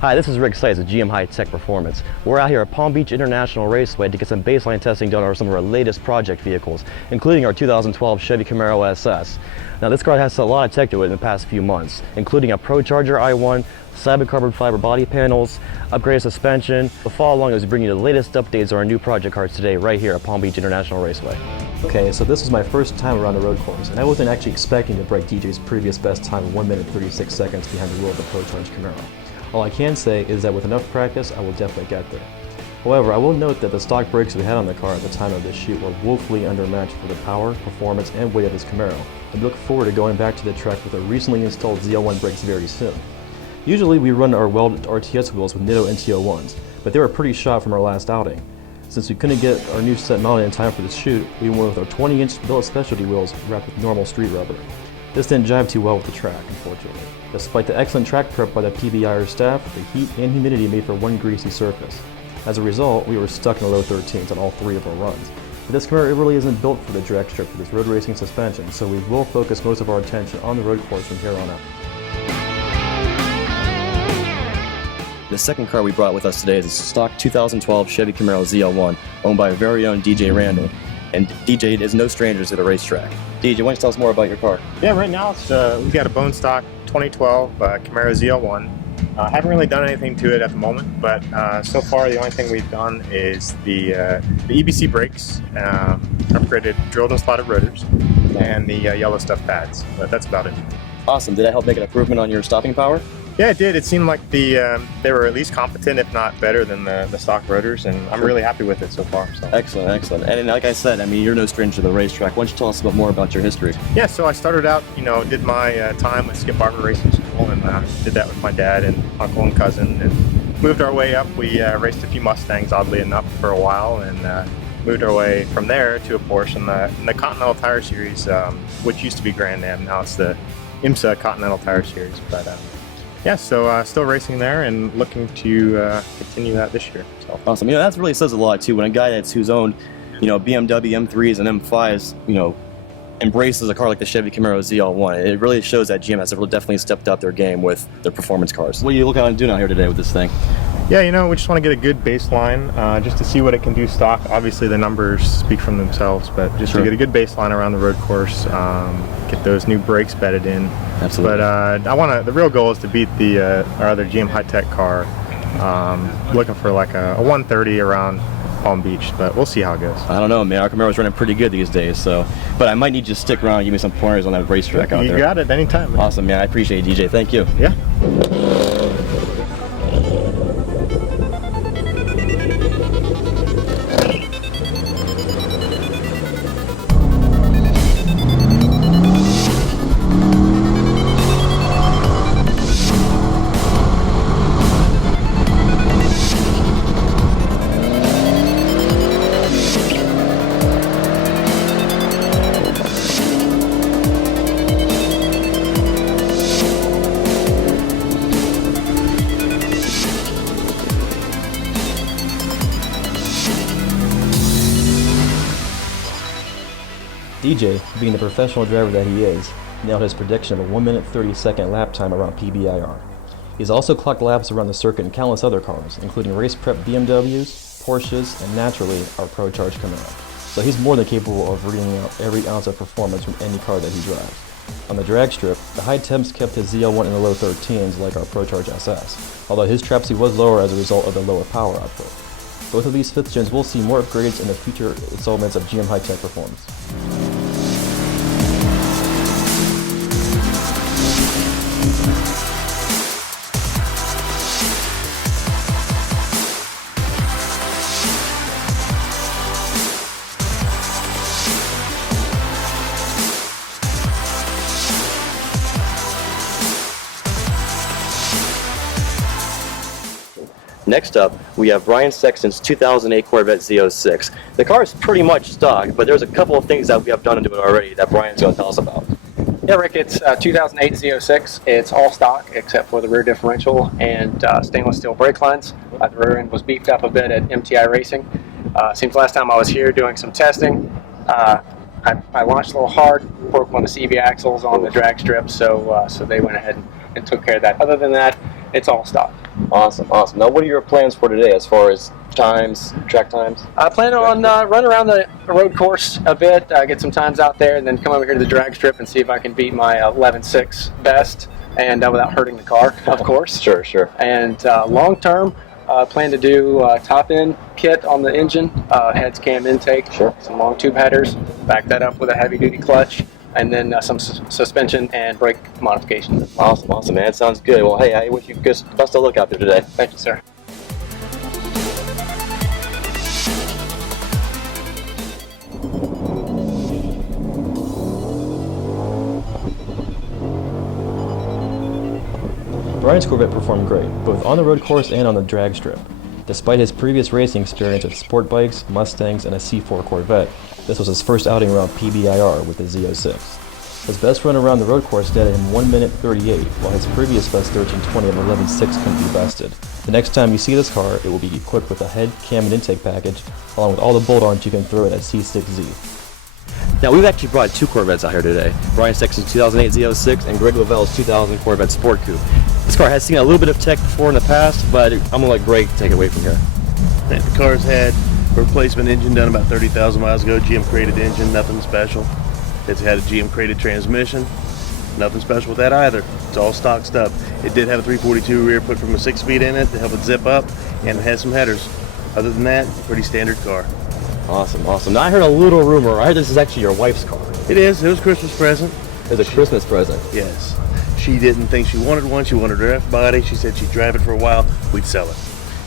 Hi, this is Rick Seitz of GM High Tech Performance. We're out here at Palm Beach International Raceway to get some baseline testing done on some of our latest project vehicles, including our 2012 Chevy Camaro SS. Now this car has a lot of tech to it in the past few months, including a ProCharger i1, Cyber carbon fiber body panels, upgraded suspension. To follow along as we bring you the latest updates on our new project cars today right here at Palm Beach International Raceway. Okay, so this was my first time around the road course, and I wasn't actually expecting to break DJ's previous best time of 1 minute 36 seconds behind the wheel of the ProCharge Camaro. All I can say is that with enough practice, I will definitely get there. However, I will note that the stock brakes we had on the car at the time of this shoot were woefully undermatched for the power, performance, and weight of this Camaro, and look forward to going back to the track with the recently installed ZL1 brakes very soon. Usually we run our welded RTS wheels with Nitto NTO1s, but they were pretty shot from our last outing. Since we couldn't get our new set mounted in time for this shoot, we went with our 20-inch billet specialty wheels wrapped with normal street rubber. This didn't jive too well with the track, unfortunately. Despite the excellent track prep by the PBIR staff, the heat and humidity made for one greasy surface. As a result, we were stuck in the low 13s on all three of our runs. But this Camaro really isn't built for the drag strip with its road racing suspension, so we will focus most of our attention on the road course from here on out. The second car we brought with us today is a stock 2012 Chevy Camaro ZL1 owned by our very own DJ Randall. And DJ is no stranger to the racetrack. DJ, why don't you tell us more about your car? Yeah, right now it's, we've got a bone stock 2012 Camaro ZL1. Haven't really done anything to it at the moment, but so far the only thing we've done is the EBC brakes, upgraded drilled and slotted rotors, and the yellow stuff pads. But that's about it. Awesome. Did that help make an improvement on your stopping power? Yeah, it did. It seemed like they were at least competent, if not better than the stock rotors, and I'm really happy with it so far. So. Excellent, excellent. And like I said, I mean, you're no stranger to the racetrack. Why don't you tell us a bit more about your history? Yeah, so I started out, did my time with Skip Barber Racing School, and did that with my dad and uncle and cousin, and moved our way up. We raced a few Mustangs, oddly enough, for a while, and moved our way from there to a Porsche in the Continental Tire Series, which used to be Grand Am. Now it's the IMSA Continental Tire Series, but yeah, so still racing there and looking to continue that this year. So. Awesome. That really says a lot too. When a guy who's owned, BMW M3s and M5s, embraces a car like the Chevy Camaro ZL1, it really shows that GM has definitely stepped up their game with their performance cars. What are you looking at doing out here today with this thing? Yeah, we just want to get a good baseline, just to see what it can do stock. Obviously the numbers speak for themselves, but just to get a good baseline around the road course, get those new brakes bedded in. Absolutely. But the real goal is to beat our other GM High Tech car. Looking for like a 130 around Palm Beach, but we'll see how it goes. I don't know, man. Our Camaro's running pretty good these days, but I might need you to stick around and give me some pointers on that racetrack out there. You got it, anytime. Man. Awesome, man. I appreciate it, DJ. Thank you. Yeah. DJ, being the professional driver that he is, nailed his prediction of a 1 minute 30 second lap time around PBIR. He's also clocked laps around the circuit in countless other cars, including race prep BMWs, Porsches, and naturally, our ProCharge Camaro. So he's more than capable of reading out every ounce of performance from any car that he drives. On the drag strip, the high temps kept his ZL1 in the low 13s like our ProCharge SS, although his trap speed was lower as a result of the lower power output. Both of these 5th gens will see more upgrades in the future installments of GM High Tech Performance. Next up, we have Brian Sexton's 2008 Corvette Z06. The car is pretty much stock, but there's a couple of things that we have done to it already that Brian's going to tell us about. Yeah, Rick, it's 2008 Z06. It's all stock except for the rear differential and stainless steel brake lines. The rear end was beefed up a bit at MTI Racing. Seems last time I was here doing some testing, I launched a little hard, broke one of the CV axles on the drag strip, so they went ahead and took care of that. Other than that, it's all stock. Awesome, awesome. Now, what are your plans for today as far as times, track times? I plan on running around the road course a bit, get some times out there, and then come over here to the drag strip and see if I can beat my 11.6 best, and without hurting the car, of course. Sure, sure. And long term, plan to do top end kit on the engine, heads, cam, intake, Sure. some long tube headers, back that up with a heavy duty clutch, and then some suspension and brake modification. Awesome, awesome, man. Sounds good. Well, hey, I wish you best of luck out there today. Thank you, sir. Brian's Corvette performed great, both on the road course and on the drag strip. Despite his previous racing experience with sport bikes, Mustangs, and a C4 Corvette, this was his first outing around PBIR with the Z06. His best run around the road course netted him 1 minute 38, while his previous best 13:20 of 11.6 couldn't be bested. The next time you see this car, it will be equipped with a head, cam, and intake package, along with all the bolt-ons you can throw in a C6Z. Now, we've actually brought two Corvettes out here today. Brian Sexton's 2008 Z06 and Greg Lavelle's 2000 Corvette Sport Coupe. This car has seen a little bit of tech before in the past, but I'm going to let Greg take it away from here. The car's had a replacement engine done about 30,000 miles ago, GM created engine, nothing special. It's had a GM created transmission, nothing special with that either. It's all stock stuff. It did have a 342 rear put from a 6-speed in it to help it zip up, and it has some headers. Other than that, pretty standard car. Awesome, awesome. Now, I heard a little rumor. I heard this is actually your wife's car. It is. It was a Christmas present. It's a Christmas present. Yes. She didn't think she wanted one. She wanted her F-body. She said she'd drive it for a while. We'd sell it.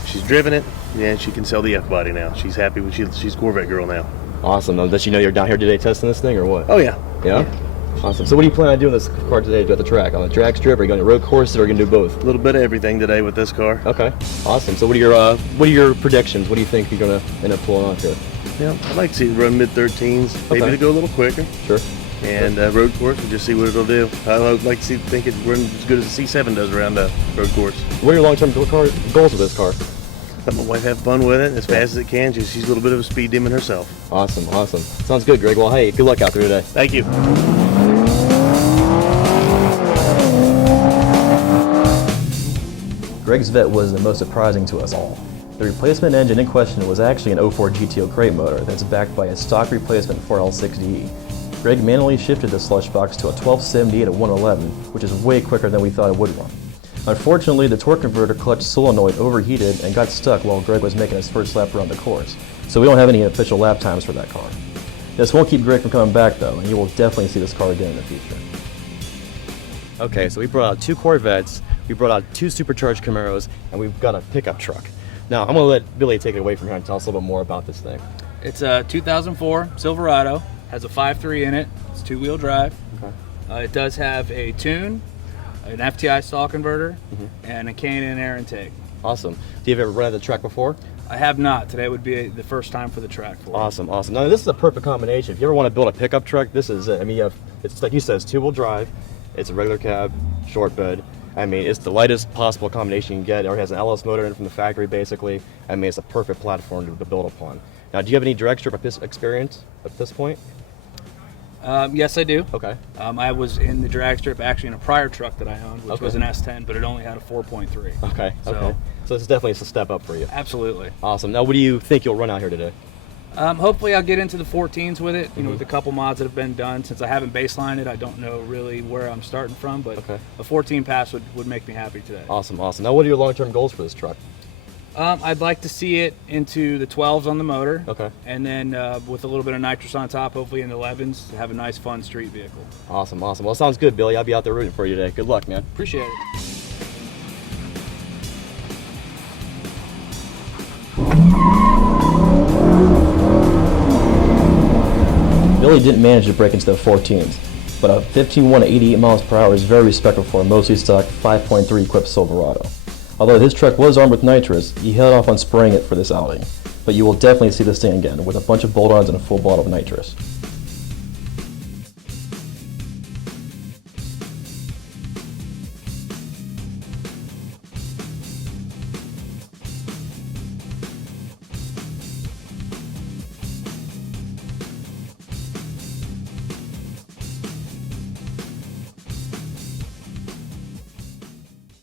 She's driven it, and she can sell the F-body now. She's happy with she's a Corvette girl now. Awesome. Does she know you're down here today testing this thing or what? Oh, yeah. Yeah? Awesome. So what do you plan on doing this car today at the track? On the drag strip? Are you going to road courses or are you going to do both? A little bit of everything today with this car. Okay. Awesome. So what are your predictions? What do you think you're going to end up pulling off here? Yeah, I'd like to see it run mid-13s, maybe Okay. to go a little quicker. Sure. And road course, we'll just see what it'll do. I'd like to think it runs as good as the C7 does around the road course. What are your long-term goals with this car? Let my wife have fun with it as fast as it can. She's a little bit of a speed demon herself. Awesome, awesome. Sounds good, Greg. Well, hey, good luck out there today. Thank you. Greg's Vet was the most surprising to us all. The replacement engine in question was actually an 04 GTO crate motor that's backed by a stock replacement 4L60E. Greg manually shifted the slush box to a 1278 at 111, which is way quicker than we thought it would run. Unfortunately, the torque converter clutch solenoid overheated and got stuck while Greg was making his first lap around the course, so we don't have any official lap times for that car. This won't keep Greg from coming back though, and you will definitely see this car again in the future. Okay, so we brought out two Corvettes, we brought out two supercharged Camaros, and we've got a pickup truck. Now, I'm going to let Billy take it away from here and tell us a little bit more about this thing. It's a 2004 Silverado, has a 5.3 in it, it's two-wheel drive. Okay. It does have a tune, an FTI stall converter, and a K&N air intake. Awesome. Do you have ever run at the track before? I have not. Today would be the first time for the track for it. Awesome, awesome. Now, this is a perfect combination. If you ever want to build a pickup truck, this is it. I mean, it's like you said, it's two-wheel drive, it's a regular cab, short bed. I mean, it's the lightest possible combination you can get. It already has an LS motor in from the factory, basically. I mean, it's a perfect platform to build upon. Now, do you have any drag strip experience at this point? Yes, I do. Okay. I was in the drag strip actually in a prior truck that I owned, which was an S10, but it only had a 4.3. Okay, So, okay. So this is definitely a step up for you. Absolutely. Awesome. Now, what do you think you'll run out here today? Hopefully I'll get into the 14s with it, with a couple mods that have been done. Since I haven't baselined it, I don't know really where I'm starting from, but a 14 pass would make me happy today. Awesome, awesome. Now, what are your long-term goals for this truck? I'd like to see it into the 12s on the motor. Okay. And then with a little bit of nitrous on top, hopefully in the 11s, to have a nice, fun street vehicle. Awesome, awesome. Well, sounds good, Billy. I'll be out there rooting for you today. Good luck, man. Appreciate it. Billy didn't manage to break into the 14s, but a 15.1 at 88 miles per hour is very respectable for a mostly stock 5.3 equipped Silverado. Although his truck was armed with nitrous, he held off on spraying it for this outing, but you will definitely see this thing again with a bunch of bolt-ons and a full bottle of nitrous.